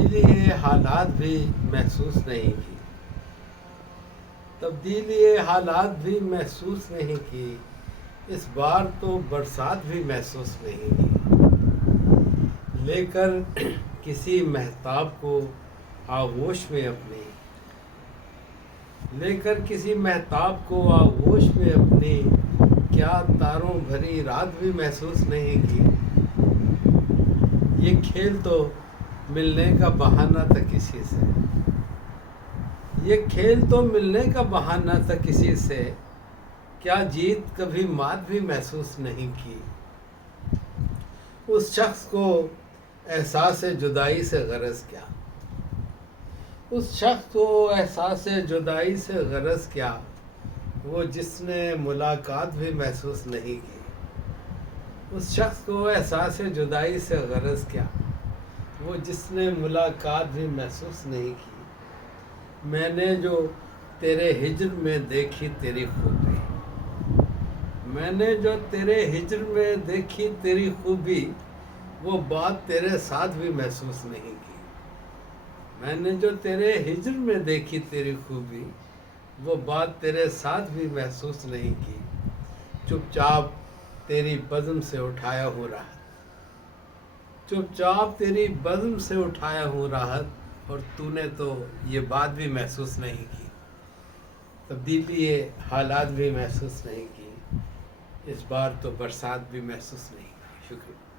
تبدیلی حالات بھی محسوس نہیں کی، تبدیلی حالات بھی محسوس نہیں کی، اس بار تو برسات بھی محسوس نہیں کی، لے کر کسی مہتاب کو آغوش میں اپنی، لے کر کسی مہتاب کو آغوش میں اپنی، کیا تاروں بھری رات بھی محسوس نہیں کی۔ یہ کھیل تو ملنے کا بہانہ تھا کسی سے، یہ کھیل تو ملنے کا بہانہ تھا کسی سے، کیا جیت کبھی مات بھی محسوس نہیں کی۔ اس شخص کو احساس جدائی سے غرض کیا، اس شخص کو احساس جدائی سے غرض کیا، وہ جس نے ملاقات بھی محسوس نہیں کی۔ اس شخص کو احساس جدائی سے غرض کیا، وہ جس نے ملاقات بھی محسوس نہیں کی۔ میں نے جو تیرے ہجر میں دیکھی تیری خوبی، میں نے جو تیرے ہجر میں دیکھی تیری خوبی، وہ بات تیرے ساتھ بھی محسوس نہیں کی۔ میں نے جو تیرے ہجر میں دیکھی تیری خوبی، وہ بات تیرے ساتھ بھی محسوس نہیں کی۔ چپ چاپ تیری بزم سے اٹھایا ہوں راحت، چپ چاپ تیری بزم سے اٹھایا ہوں راحت، اور تو نے تو یہ بات بھی محسوس نہیں کی، تبدیلی حالات بھی محسوس نہیں کی، اس بار تو برسات بھی محسوس نہیں کی۔ شکریہ۔